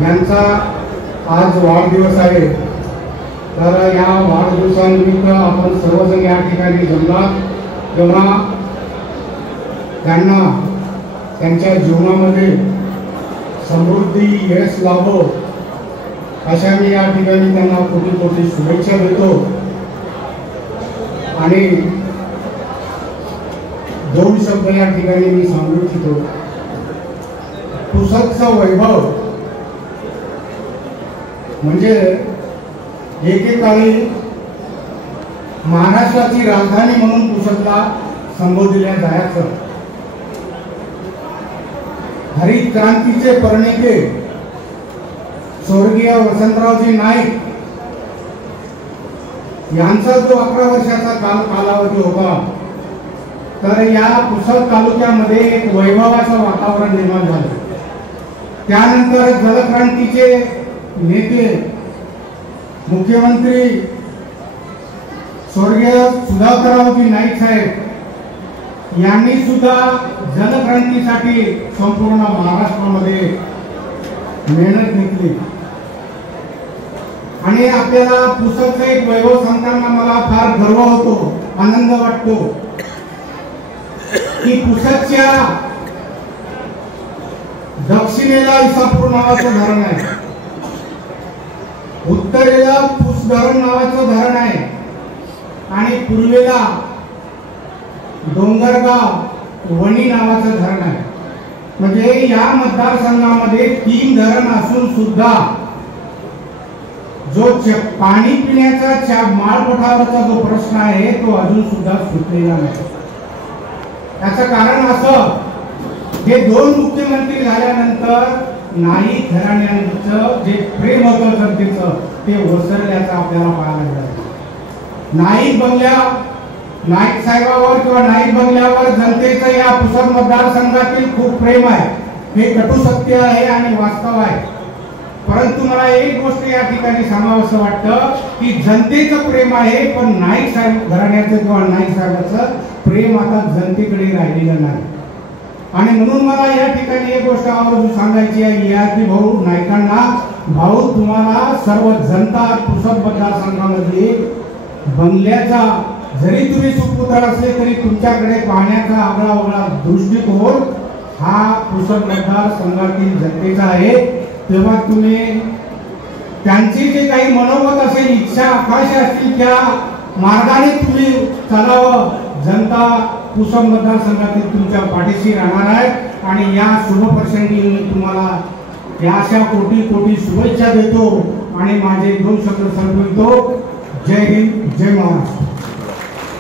यांचा आज वाढदिवस आहे. तर या वाढदिवसानिमित्त आपण सर्वजण या ठिकाणी जमलात. तेव्हा त्यांना त्यांच्या जीवनामध्ये समृद्धी यश लाभो अशा मी या ठिकाणी त्यांना कोटी कोटी शुभेच्छा देतो. आणि दोन शब्द या ठिकाणी मी सांगू इच्छितो. पुसदचा वैभव म्हणजे एकेकाळी महाराष्ट्राची राजधानी म्हणून पुसदला संबोधल्या जायचं. हरित क्रांतीचे प्रणेते स्वर्गीय वसंतरावजी नाईक यांचा जो 11 वर्षाचा कालावधी होता तर या पुसद तालुक्यामध्ये एक वैभवाचं वातावरण निर्माण झालं. त्यानंतर जलक्रांतीचे नेते मुख्यमंत्री स्वर्गीय सुधाकररावजी नाईक साहेब यांनी सुद्धा जलक्रांतीसाठी संपूर्ण महाराष्ट्रामध्ये मेहनत घेतली. आणि आपल्याला पुसदचं एक वैभव सांगताना मला फार गर्व होतो, आनंद वाटतो की पुसदच्या दक्षिणेला इसापूर नावाचं धरण आहे, उत्तरेला पुस धरण नावाचं धरण आहे आणि पूर्वेला डोंगरगाव वणी नावाचं धरण आहे. म्हणजे या मतदारसंघामध्ये 3 धरण असून सुद्धा जो पाणी पिण्याचा माळपठाराचा जो प्रश्न आहे तो अजून सुद्धा सुटलेला नाही. त्याचं कारण असं हे 2 मुख्यमंत्री झाल्यानंतर नाईक घराण्यांचं जे प्रेम होतं जनतेचं ते ओसरल्याचं आपल्याला पाहायला मिळालं. नाईक बंगल्या नाईक साहेबावर किंवा नाईक बंगल्यावर जनतेचं या पुसद मतदारसंघातील खूप प्रेम आहे. हे कटू सत्य आहे आणि वास्तव आहे. परंतु मला एक गोष्ट या ठिकाणी सांगावंसं वाटतं की जनतेचं प्रेम आहे पण नाईक साहेब घराण्याचं किंवा नाईक साहेबांचं प्रेम आता जनतेकडे राहिलेलं नाही. आणि म्हणून मला या ठिकाणी एक गोष्ट आवर्जून सांगायची आहे ययाती भाऊ नाईकांना, भाऊ तुम्हाला सर्व जनता पुसद मतदारसंघामध्ये बंगल्याचा जरी तुम्ही सुपुत्र असले तरी तुमच्याकडे पाहण्याचा आगळा वेगळा दृष्टिकोन हा पुसद मतदारसंघातील जनतेचा आहे. तेव्हा तुम्ही त्यांची जे काही मनोगत असेल, इच्छा आकांक्षा असतील त्या मार्गाने तुम्ही चालावं. जनता पुसद मतदारसंघातील तुमच्या पाठीशी राहणार आहे आणि या शुभप्रसंगी मी तुम्हाला या अशा कोटी कोटी शुभेच्छा देतो आणि माझे 2 शब्द संपवितो. जय हिंद, जय महाराष्ट्र.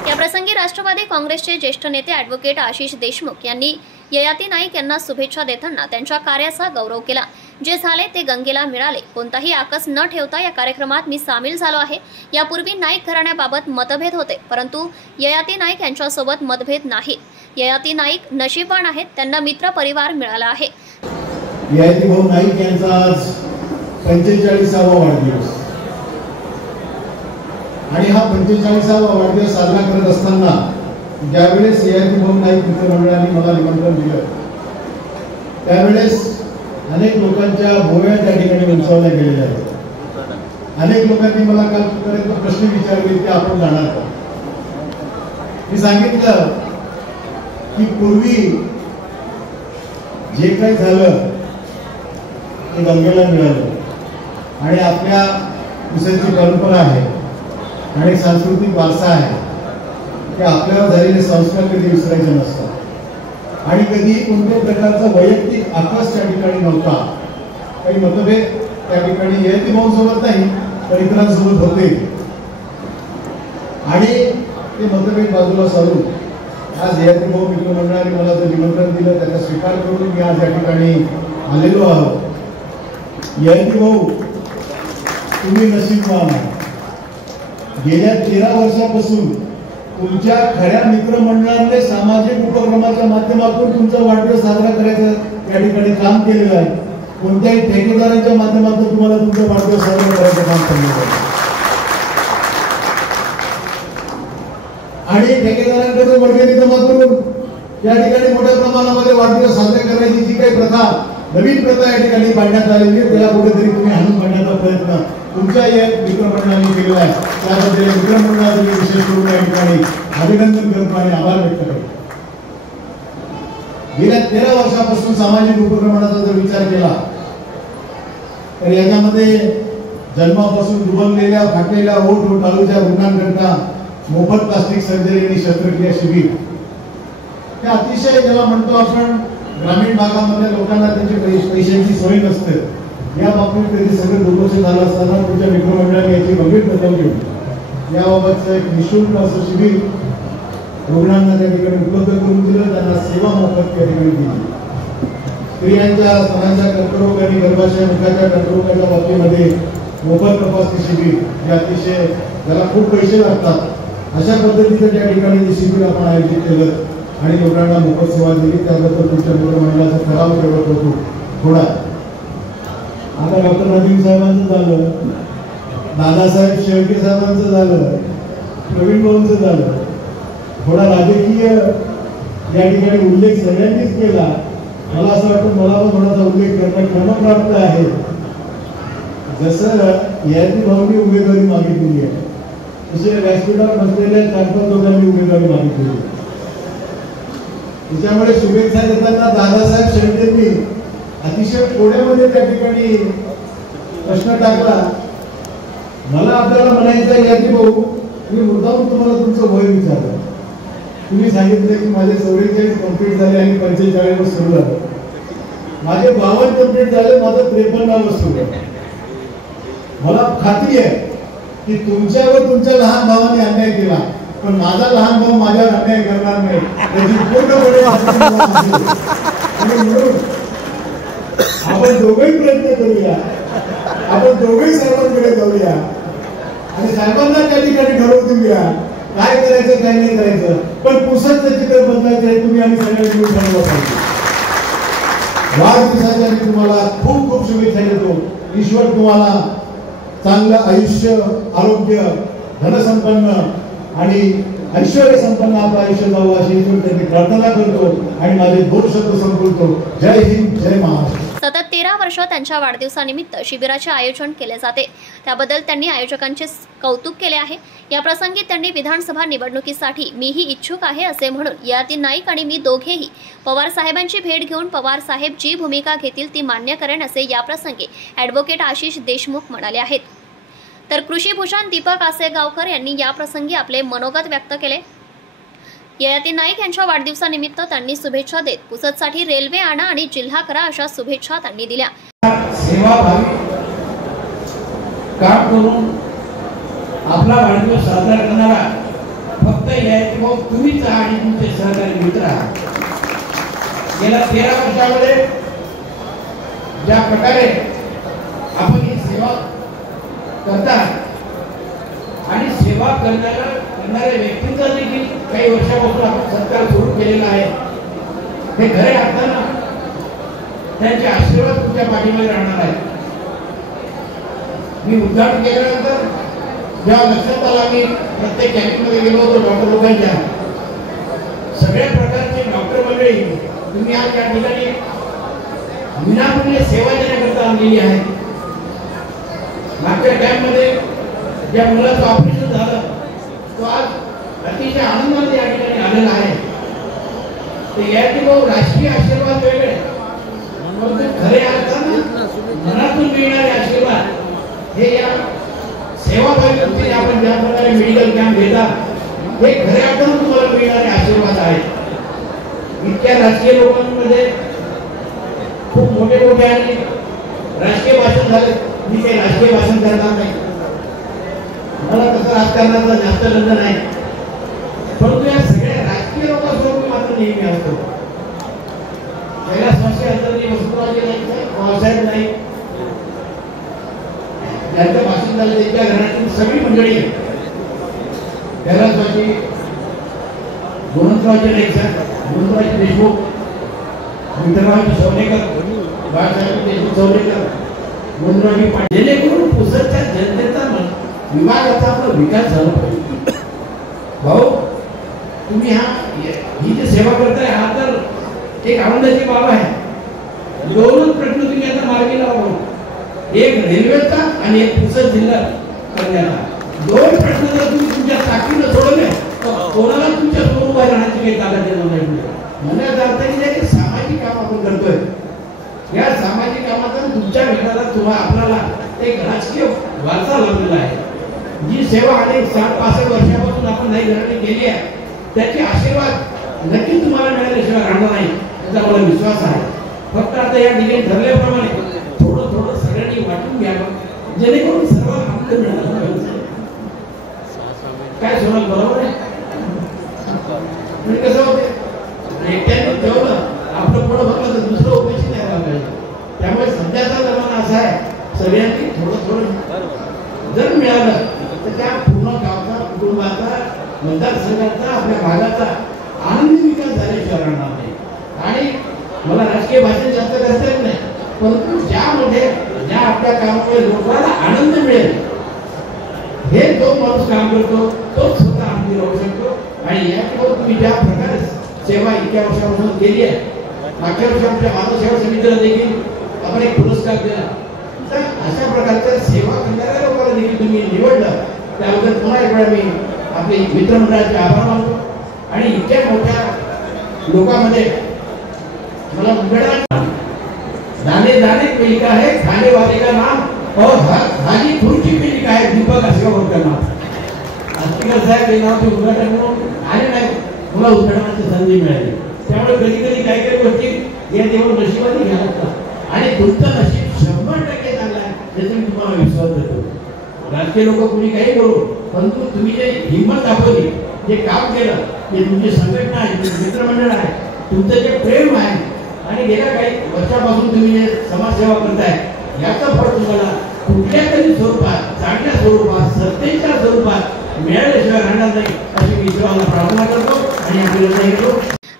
या प्रसंगी राष्ट्रवादी काँग्रेसचे ज्येष्ठ नेते ॲडव्होकेट आशिष देशमुख यांनी ययाती नाईक यांना शुभेच्छा देताना त्यांच्या कार्याचा गौरव केला. जे झाले ते गंगेला मिळाले. कोणताही आकस न ठेवता या कार्यक्रमात मी सामील झालो आहे. यापूर्वी नाईक घराण्याबाबत मतभेद होते परंतु ययाती नाईक यांच्यासोबत मतभेद नाहीत. ययाती नाईक नशीबवान आहेत, त्यांना मित्र परिवार मिळाला आहे. ययाती भाऊ नाईक यांचा आज 45वा वाढदिवस आणि हा 45वा वाढदिवस साजरा करत असताना ज्यावेळेस सयाजी भाऊ नाईक मित्रमंडळाने मला निमंत्रण दिलं त्यावेळेस अनेक लोकांच्या भोवया त्या ठिकाणी उंचावल्या गेलेल्या आहेत. अनेक लोकांनी मला कालपर्यंत प्रश्न विचारले की आपण जाणार का. मी सांगितलं की पूर्वी जे काही झालं ते गंगेला मिळालं आणि आपल्या विषयाची परंपरा आहे आणि सांस्कृतिक वारसा आहे की आपल्यावर झालेले संस्कार कधी विसरायचे नसतात आणि कधी कोणत्याही प्रकारचा वैयक्तिक आकाश त्या ठिकाणी नव्हता. काही मतभेद त्या ठिकाणी ययाती भाऊंसोबत नाही तर इतरांसोबत होते आणि ते मतभेद बाजूला सारून आज ययाती भाऊ मित्रमंडळाने मला जे निमंत्रण दिलं त्याचा स्वीकार करून मी आज या ठिकाणी आलेलो आहोत. ययाती भाऊ तुम्ही नशीबवान आहात. गेल्या 13 वर्षापासून तुमच्या खऱ्या मित्रमंडळाने सामाजिक उपक्रमाच्या माध्यमातून तुमचा वाढदिवस साजरा करायचं त्या ठिकाणी काम केलेलं आहे. कोणत्याही ठेकेदारांच्या माध्यमातून तुम्हाला तुमचा वाढदिवस साजरा करायचं काम केलेलं आहे आणि ठेकेदारांकडे वर्गणी जमा करून या ठिकाणी मोठ्या प्रमाणामध्ये वाढदिवस साजरे करण्याची जी काही प्रथा नवीन प्रथा या ठिकाणी बांधण्यात आलेली आहे त्याला कुठेतरी तुम्ही हाणून पाडण्याचा प्रयत्न तुमच्या या मित्रमंडळाने केलेला आहे. त्याबद्दल मित्रमंडळाचे विशेष करून या ठिकाणी अभिनंदन करतो आणि आभार व्यक्त करतो. गेल्या 13 वर्षापासून सामाजिक उपक्रमाचा जर विचार केला तर याच्यामध्ये जन्मापासून दुबळलेल्या फाटलेल्या ओठ व टाळूच्या रुग्णांकरता मोफत प्लास्टिक सर्जरी आणि शस्त्रक्रिया शिबिर हे अतिशय ज्याला म्हणतो आपण ग्रामीण भागामध्ये लोकांना त्यांची पैशांची सोय नसते या बाबतीत कधी सगळं दुर्लक्ष झालं असताना तुमच्या मित्रमंडळाने याची गंभीर दखल घेऊन याबाबतचं एक निःशुल्क असं शिबिर रुग्णांना त्या ठिकाणी उपलब्ध करून दिलं. त्यांना सेवा मोफत त्या ठिकाणी दिली. स्त्रियांच्या स्तनांच्या कर्करोग आणि गर्भाशय मुखाच्या कर्करोगाच्या बाबतीमध्ये मोफत तपासणी शिबिर हे अतिशय त्याला खूप पैसे लागतात अशा पद्धतीचं त्या ठिकाणी शिबिर आपण आयोजित केलं आणि लोकांना मोफत सेवा दिली. त्याबद्दल तुमच्या मित्रमंडळाचा ठराव ठेवत होतो थोडा. आता डॉक्टर नदीम साहेबांचं झालं, दादासाहेब शेळके साहेबांचं झालं, प्रवीण भाऊंचं झालं. थोडा राजकीय या ठिकाणी उल्लेख सगळ्यांनीच केला. मला असं वाटतं मला पण थोडासा उल्लेख करणं क्रमप्राप्त आहे. जसं ययाती भाऊंनी उमेदवारी मागितलेली आहे तसे व्यासपीठावर बसलेल्या 4-5 लोकांनी उमेदवारी मागितलेली आहे. त्याच्यामुळे शुभेच्छा देताना दादासाहेब शेळकेंनी अतिशय थोड्यामध्ये त्या ठिकाणी प्रश्न टाकला. मला आपल्याला म्हणायचं ययाती भाऊ मी मुद्दाम तुम्हाला तुमचं वय विचारलं. तुम्ही सांगितलं की माझे 44 कंप्लीट झाले आणि 45 सुरू झालं. माझे 52 कंप्लीट झाले, माझं 53 सुरू आहे. मला खात्री आहे की तुमच्यावर तुमच्या लहान भावाने अन्याय केला पण माझा लहान भाऊ माझ्यावर अन्याय करणार नाही त्याची पूर्णपणे म्हणून आपण दोघेही प्रयत्न करूया. आपण दोघेही साहेबांकडे जाऊया आणि साहेबांना त्या ठिकाणी ठरवून देऊया काय करायचं काय नाही करायचं. पण पुसतचं चित्र बदलायचं आहे तुम्ही आम्ही सगळ्यांनी मिळून ठरवलं पाहिजे. वाढदिवसाच्या मी तुम्हाला खूप खूप शुभेच्छा देतो. ईश्वर तुम्हाला चांगलं आयुष्य, आरोग्य, धनसंपन्न आणि ऐश्वर्य संपन्न आपलं आयुष्य जावं अशी ईश्वर प्रार्थना करतो आणि माझे 2 शब्द संपवतो. जय हिंद, जय महाराष्ट्र. सतत 13 वर्ष त्यांच्या वाढदिवसानिमित्त शिबिराचे आयोजन केले जाते त्याबद्दल त्यांनी आयोजकांचे कौतुक केले आहे. या प्रसंगी त्यांनी विधानसभा निवडणुकीसाठी मीही इच्छुक आहे असे म्हणून ययाती नाईक आणि मी दोघेही पवार साहेबांची भेट घेऊन पवार साहेब जी भूमिका घेतील ती मान्य करेन असे याप्रसंगी ॲडव्होकेट आशिष देशमुख म्हणाले आहेत. तर कृषीभूषण दीपक आसेगावकर यांनी याप्रसंगी आपले मनोगत व्यक्त केले. ययाती नाईक यांच्या वाढदिवसानिमित्त त्यांनी शुभेच्छा देत पुसदसाठी रेल्वे आणा आणि जिल्हा करा अशा शुभेच्छा त्यांनी दिल्या. सेवाभावी काम करून आपला वाढदिवस साजरा करणारा फक्त ययाती भाऊ तुम्हीच आणि तुमचे सहकारी मित्र आहात. गेल्या 13 वर्षामध्ये ज्या प्रकारे आपण ही सेवा करता आणि सेवा करणाऱ्या व्यक्तींचा देखील काही वर्षापासून आपण सत्कार सुरू केलेला आहे. हे खरे असताना त्यांचे आशीर्वाद तुमच्या पाठीमध्ये राहणार आहेत. मी उद्घाटन केल्यानंतर जेव्हा लक्षात आला मी प्रत्येक कॅन्टीनमध्ये गेलो होतो डॉक्टर लोकांच्या सगळ्या प्रकारचे डॉक्टर मंडळी तुम्ही आज या ठिकाणी विनामूल्य सेवा देण्याकरता आणलेली आहे. मागच्या कॅम्पमध्ये ज्या मुलाचं ऑपरेशन झालं तो आज अतिशय आनंदाने या ठिकाणी आलेला आहे. ते याचे भाऊ राजकीय आशीर्वाद वेगळे, खरे अर्थानं मनातून मिळणारे आशीर्वाद हे या सेवाभावी वृत्तीने आपण ज्या प्रकारे मेडिकल कॅम्प घेतात हे खऱ्या अर्थानं तुम्हाला मिळणारे आशीर्वाद आहेत. इतक्या राजकीय लोकांमध्ये खूप मोठे मोठे आणि राजकीय भाषण झाले. मी काही राजकीय भाषण करणार नाही, मला तसं राजकारणाचा जास्त गंध नाही, परंतु या सगळ्या राजकीय लोकांसोबत मात्र नेहमी असतो. कैलासवासी आदरणीय वसंतरावजी नाईक, बाळासाहेब नाईक यांचं भाषण झालं, त्यांच्या घरातील सगळी मंडळी कैलासवासी गोविंदरावजी नाईक साहेब, गोविंदरावजी देशमुख, विठ्ठलरावजी सवनेकर, बाळासाहेब देशमुख सवनेकर, गोविंदरावजी पाटील, जेणेकरून पुसदच्या जनतेचा विभागाचा आपला विकास झाला पाहिजे. भाऊ तुम्ही ही जी सेवा करताय हा तर एक आनंदाची बाब आहे. दोनच प्रश्न तुम्ही आता मार्गी लावा, एक रेल्वेचा आणि एक पुसद जिल्हा करण्याचा. दोन प्रश्न जर तुम्ही तुमच्या ताकदीने सोडवले तर कोणाला तुमच्या समोर उभा राहण्याची काही ताकद येणार नाही. म्हणण्याचा अर्थ हे सामाजिक काम आपण करतोय. या सामाजिक कामाचा तुमच्या घराला तुम्हाला आपल्याला एक राजकीय वारसा लाभलेला आहे. जी सेवा अनेक 60-65 वर्षापासून आपण नाही घराने केली आहे त्याचे आशीर्वाद नक्की तुम्हाला मिळाल्याशिवाय राहणार नाही याचा मला विश्वास आहे. फक्त आता या ठिकाणी ठरल्याप्रमाणे थोडं थोडं सगळ्यांनी वाटून घ्यावं जेणेकरून सर्वांना आनंद मिळाला पाहिजे. काय सोनाल बरोबर आहे? म्हणजे कसं होते एकट्याने ठेवलं आपलं पोट भरलं तर दुसरं उपेक्षित नाही राहिलं पाहिजे. त्यामुळे सध्याचा जमाना असा आहे सगळ्यांनी थोडं थोडं जर मिळालं तर त्या पूर्ण गावचा, कुटुंबाचा, मतदारसंघाचा, आपल्या भागाचा आनंदी विकास झाल्याशिवाय राहणार नाही. आणि मला राजकीय भाषण जास्त करता येत नाही, परंतु ज्यामध्ये ज्या आपल्या कामामुळे लोकांना आनंद मिळेल हे जो माणूस काम करतो तो स्वतः आनंदी राहू शकतो. आणि याच्यावर तुम्ही ज्या प्रकारे सेवा इतक्या वर्षापासून केली आहे, मागच्या वर्षी आमच्या मानव सेवा समितीला देखील आपण एक पुरस्कार दिला. तर अशा प्रकारच्या सेवा करणाऱ्या लोकांना देखील तुम्ही निवडलं त्याबद्दल पुन्हा एक वेळा मी आपले मित्रमंडळाचे आभार मानतो. आणि इतक्या मोठ्या लोकांमध्ये मला उघडा दाने दाने पेलिका है खाने वाले का नाम और हाजी थोड़ी पेलिका है दीपक अशोक का नाम. अस्तिकर साहेब हे नाव ते उद्घाटन करून आले नाही, मला उद्घाटनाची संधी मिळाली. त्यामुळे कधी कधी काही काही गोष्टी या देवा नशिबाने घ्यायला लागतात आणि तुमचं नशीब 100% चांगलं आहे याचा मी तुम्हाला विश्वास देतो. राजकीय लोक कुणी काही करू, परंतु तुम्ही जे हिंमत दाखवली, जे काम केलं, जे तुमची संघटना आहे, तुमचे मित्रमंडळ आहे, तुमचं जे प्रेम आहे आणि गेल्या काही वर्षापासून तुम्ही जे समाजसेवा करताय याचं फळ तुम्हाला कुठल्या तरी स्वरूपात, चांगल्या स्वरूपात, सत्तेच्या स्वरूपात मिळाल्याशिवाय राहणार नाही अशी मी ईश्वराला प्रार्थना करतो आणि आपल्याला घेतो.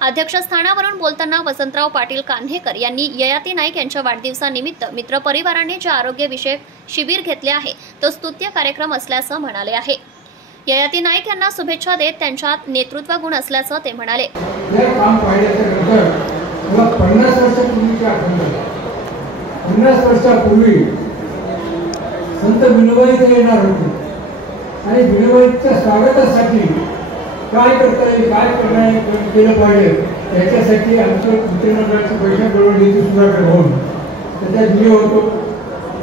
अध्यक्षस्थानावरून बोलताना वसंतराव पाटील कान्हेकर यांनी ययाती नाईक यांच्या वाढदिवसानिमित्त मित्रपरिवाराने जे आरोग्यविषयक शिबिर घेतले आहे तो स्तुत्य कार्यक्रम असल्याचं म्हणाले आहे. ययाती नाईक यांना शुभेच्छा देत त्यांच्यात नेतृत्व गुण असल्याचं ते म्हणाले. 50 वर्षापूर्वी संत बिनवाईत येणार होते आणि बिनवाईच्या स्वागतासाठी काय करता येईल, काय केलं पाहिजे याच्यासाठी आमच्या मित्रमंडळाची बैठक बोलवण्याची सुद्धा होऊन त्याच्यात मी होतो,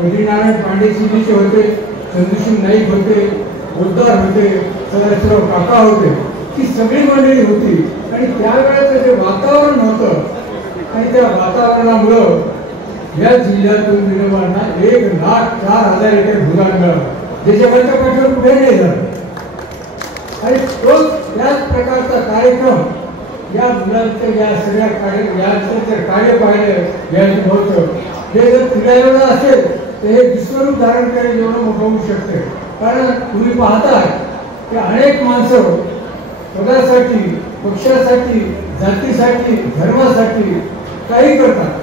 बद्रीनारायण पांडेजीचे होते, चंद्रशेखर नाईक होते, उद्धार होते, सदाशिवराव काका होते, ती सगळी मंडळी होती. आणि त्यावेळेचं जे वातावरण होतं आणि त्या वातावरणामुळं या जिल्ह्यातून विनोबांना 1,04,000 लिटर भुगार मिळाला, ज्याच्यावरच्या पेट्रोल पुढे नाही झालं. आणि तोच त्याच प्रकारचा कार्यक्रम या मुलांचं या सगळ्या कार्य पाहिलं याचं होतं. हे जर फिरायला असेल तर हे विश्वरूप धारण करेल एवढं मोठं होऊ शकते. कारण तुम्ही पाहताय की अनेक माणसं पदासाठी, पक्षासाठी, जातीसाठी, धर्मासाठी काही करतात,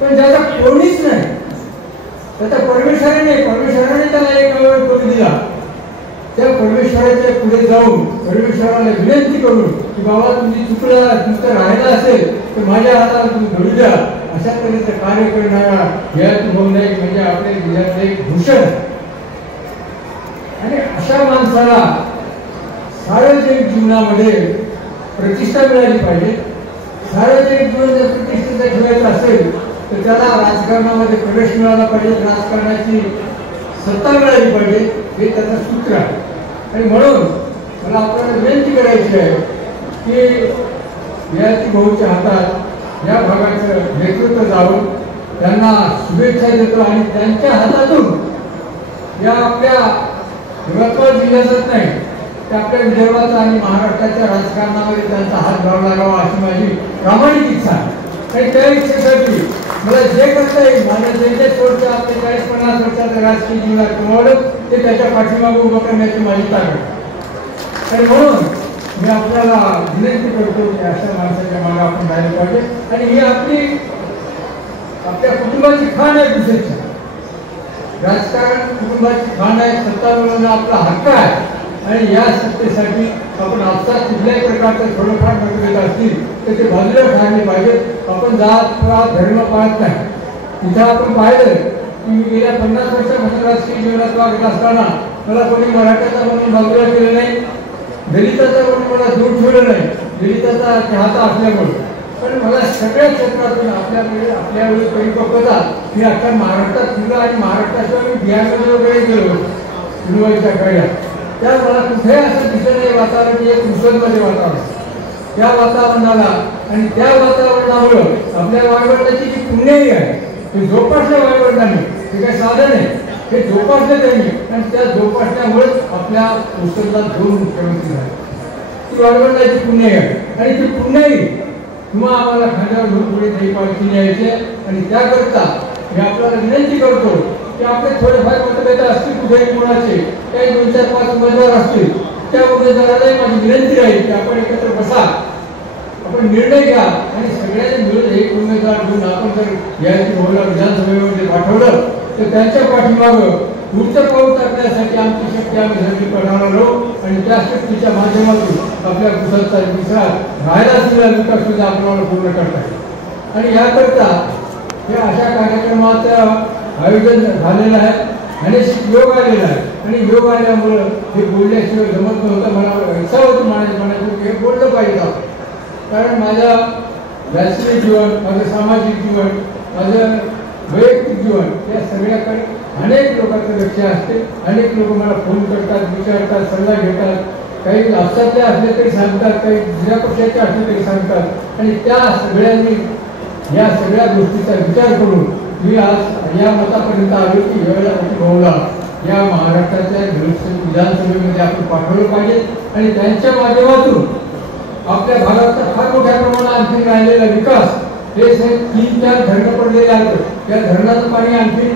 पण ज्याचा कोणीच नाही, त्याचा परमेश्वराने त्याला एक वेळ करून दिला त्या परमेश्वराच्या पुढे जाऊन परमेश्वराला विनंती करून की बाबा तुम्ही चुकला, तुमचं राहिलं असेल तर माझ्या हाताला तुम्ही घडू द्या, अशा तऱ्हेचं कार्य करणारा ययाती भाऊ नाईक म्हणजे आपल्या जिल्ह्यातलं एक भूषण. आणि अशा माणसाला सार्वजनिक जीवनामध्ये प्रतिष्ठा मिळाली पाहिजे. सार्वजनिक जीवन जर प्रतिष्ठेचं ठेवायचं असेल तर त्याला राजकारणामध्ये प्रवेश मिळाला पाहिजे, राजकारणाची सत्ता मिळाली पाहिजे, हे त्याचं सूत्र आहे. आणि म्हणून मला आपल्याला विनंती करायची आहे की ययाती भाऊच्या हातात या भागाचं नेतृत्व जावं, त्यांना शुभेच्छा देतो. आणि त्यांच्या हातातून या आपल्या यवतमाळ जिल्ह्यातच नाही तर आपल्या विदर्भाचा आणि महाराष्ट्राच्या राजकारणामध्ये त्यांचा हात घालून लागावा अशी माझी प्रामाणिक इच्छा आहे. आणि त्या इच्छेसाठी मला जे करता येईल, माझ्या जे वर्ष आपले 40-50 वर्षाचं राजकीय जीवनात कमावलं ते त्याच्या पाठीमागे उभं करण्याची माझी ताकद. आणि म्हणून मी आपल्याला विनंती करतो की अशा माणसाच्या मागे आपण राहिलं पाहिजे. आणि ही आपल्या कुटुंबाची खाण आहे. दुसरीच्या राजकारण कुटुंबाची खाण आहे, सत्ता मिळवणं आपला हक्क आहे. आणि या सत्तेसाठी आपण आपसात कुठल्याही प्रकारचं थोडंफार मतभेद असतील तर ते बाजूला ठेवले पाहिजेत. आपण जात पात धर्म पाळत नाही. तिथं आपण पाहिलं की मी गेल्या 50 वर्षापासून राजकीय जीवनात वागत असताना मला कोणी मराठ्याचा म्हणून बाजूला केलं नाही, दलिताचा म्हणून मला दूर ठेवलं नाही, दलिताचा चाहता असल्यामुळे. पण मला सगळ्या क्षेत्रातून आपल्यावेळी परिपक्वता मी अख्ख्या महाराष्ट्रात फिरलो. आणि महाराष्ट्राशिवाय मी बिहारमध्ये वगैरे गेलो सुरुवातीच्या काळात. त्या मला कुठे असं दिसत नाही वातावरण एक मुसलमध्ये वातावरण. त्या वातावरणाला आणि त्या वातावरणामुळे आपल्या वाईवडिलांची जी पुण्याई आहे ते जोपासल्या वाईवडिलांनी, ते काही साधन आहे, हे जोपासले त्यांनी. आणि त्या जोपासण्यामुळेच आपल्या मुसलमानात 2 मुख्यमंत्री झाले. ती वाईवडिलांची पुण्याई आहे. आणि ती पुण्याई किंवा आम्हाला खांद्यावर घेऊन पुढे काही पालखी न्यायचे. आणि त्याकरता मी आपल्याला विनंती करतो की आपले थोडेफार मतभेद असतील कुठेही कोणाचे, काही 2-4-5 उमेदवार असतील, त्या उमेदवारालाही माझी विनंती राहील की आपण एकत्र बसा, आपण निर्णय घ्या आणि सगळ्यांनी मिळून एक उमेदवार घेऊन आपण जर ययाती भाऊला विधानसभेमध्ये पाठवलं तर त्यांच्या पाठीमागं पुढचं पाऊल टाकण्यासाठी आमची शक्ती आम्ही सगळी करणार आहोत. आणि त्या शक्तीच्या माध्यमातून आपल्या कुसलचा विकास राहायला असलेला विकास सुद्धा आपल्याला पूर्ण करता येईल. आणि याकरता हे अशा कार्यक्रमाचं आयोजन झालेलं आहे. अनेक योग आलेला आहे. आणि योग आल्यामुळं हे बोलल्याशिवाय जमत नव्हतं. मला इच्छा होती म्हणायचं की हे बोललं पाहिजे आपण. कारण माझं राजकीय जीवन, माझं सामाजिक जीवन, माझं वैयक्तिक जीवन या सगळ्याकडे अनेक लोकांचं लक्ष असते. अनेक लोक मला फोन करतात, विचारतात, सल्ला घेतात. काही आपसातले असले तरी सांगतात, काही दुसऱ्या पक्षाचे असले तरी सांगतात. आणि त्या सगळ्यांनी या सगळ्या गोष्टीचा विचार करून मी आज या मतापर्यंत आलो की ययाती भाऊला या महाराष्ट्राच्या विधानसभेमध्ये आपण पाठवलं पाहिजे. आणि त्यांच्या माध्यमातून आपल्या भागाचा फार मोठ्या प्रमाणात आणखी राहिलेला विकास, हे 3-4 धरणं पडलेले आहेत. त्या धरणाचं पाणी आणखी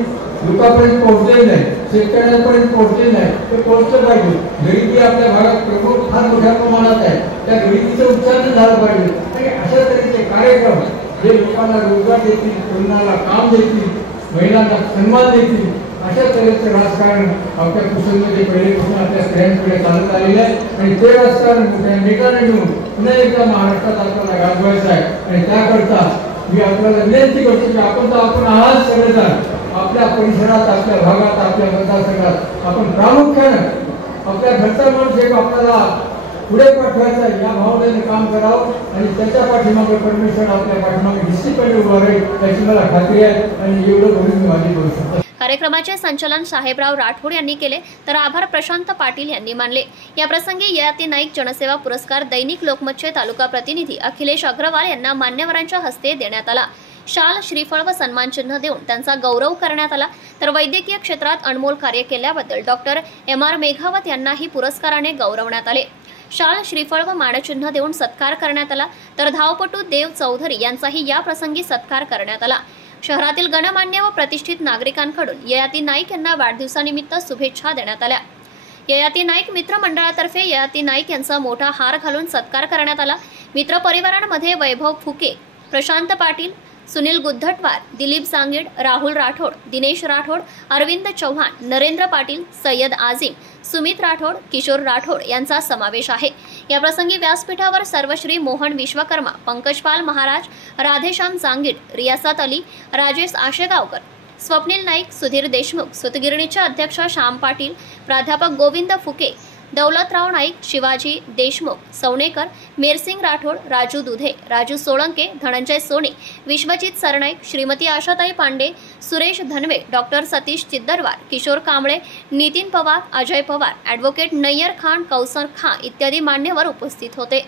लोकांपर्यंत पोहोचलेलं नाही, शेतकऱ्यांपर्यंत पोहोचलेलं नाही. ते पोहोचलं पाहिजे. गरिबी आपल्या भागात प्रमुख फार मोठ्या प्रमाणात आहे. त्या गरिबीचं उच्चारण झालं पाहिजे. आणि अशा तऱ्हेचे कार्यक्रम जे लोकांना रोजगार देतील, तरुणाला काम देतील, महिलांना सन्मान देतील, अशा तऱ्हेचं राजकारण आपल्या कुसलमध्ये पहिलेपासून आपल्या स्त्रियांकडे चालत आलेलं आहे. आणि ते राजकारण मोठ्या नेटाने घेऊन पुन्हा एकदा महाराष्ट्रात आपल्याला गाजवायचं आहे. आणि त्याकरता मी आपल्याला विनंती करतो की आपण आहात सगळेजण आपल्या परिसरात, आपल्या भागात, आपल्या मतदारसंघात आपण प्रामुख्यानं आपल्या घरचा माणूस एक आपल्याला पुढे पाठवायचा या भावनेने काम करावं. आणि त्याच्या पाठीमागे परमेश्वर आपल्या पाठीमागे निश्चितपणे उभा राहील याची मला खात्री आहे. आणि एवढं बोलून मी माझी करू शकतो. कार्यक्रमाचे संचालन साहेबराव राठोड यांनी केले तर आभार प्रशांत पाटील यांनी मानले. या प्रसंगी ययाती नाईक जनसेवा पुरस्कार दैनिक लोकमतचे तालुका प्रतिनिधी अखिलेश अग्रवाल यांना मान्यवरांच्या हस्ते देण्यात आला. शाल, श्रीफळ व सन्मानचिन्ह देऊन त्यांचा गौरव करण्यात आला. तर वैद्यकीय क्षेत्रात अनमोल कार्य केल्याबद्दल डॉक्टर MR मेघावत यांनाही पुरस्काराने गौरवण्यात आले. शाल, श्रीफळ व मानचिन्ह देऊन सत्कार करण्यात आला. तर धावपटू देव चौधरी यांचाही या प्रसंगी सत्कार करण्यात आला. शहरातील गणमान्य व प्रतिष्ठित नागरिकांकडून ययाती नाईक यांना वाढदिवसानिमित्त शुभेच्छा देण्यात आल्या. ययाती नाईक मित्र मंडळातर्फे ययाती नाईक यांचा मोठा हार घालून सत्कार करण्यात आला. मित्र परिवारांमध्ये वैभव फुके, प्रशांत पाटील, सुनील गुद्धटवार, दिलीप सांगीड, राहुल राठोड, दिनेश राठोड, अरविंद चव्हाण, नरेंद्र पाटील, सय्यद आझिम, सुमित राठोड, किशोर राठोड यांचा समावेश आहे। याप्रसंगी व्यासपीठावर सर्वश्री मोहन विश्वकर्मा, पंकजपाल महाराज, राधेश्याम सांगीड, रियासत अली, राजेश आशेगावकर, स्वप्नील नाईक, सुधीर देशमुख, सूतगिरणीचे अध्यक्ष श्याम पाटील, प्राध्यापक गोविंद फुके, दौलतराव नाईक, शिवाजी देशमुख, सौनेकर, मेरसिंग राठोड, राजू दुधे, राजू सोळंके, धनंजय सोनी, विश्वजित सरनाईक, श्रीमती आशाताई पांडे, सुरेश धनवे, डॉक्टर सतीश चिद्दरवार, किशोर कांबळे, नितीन पवार, अजय पवार, ॲडव्होकेट नय्यर खान, कौसर खान इत्यादी मान्यवर उपस्थित होते।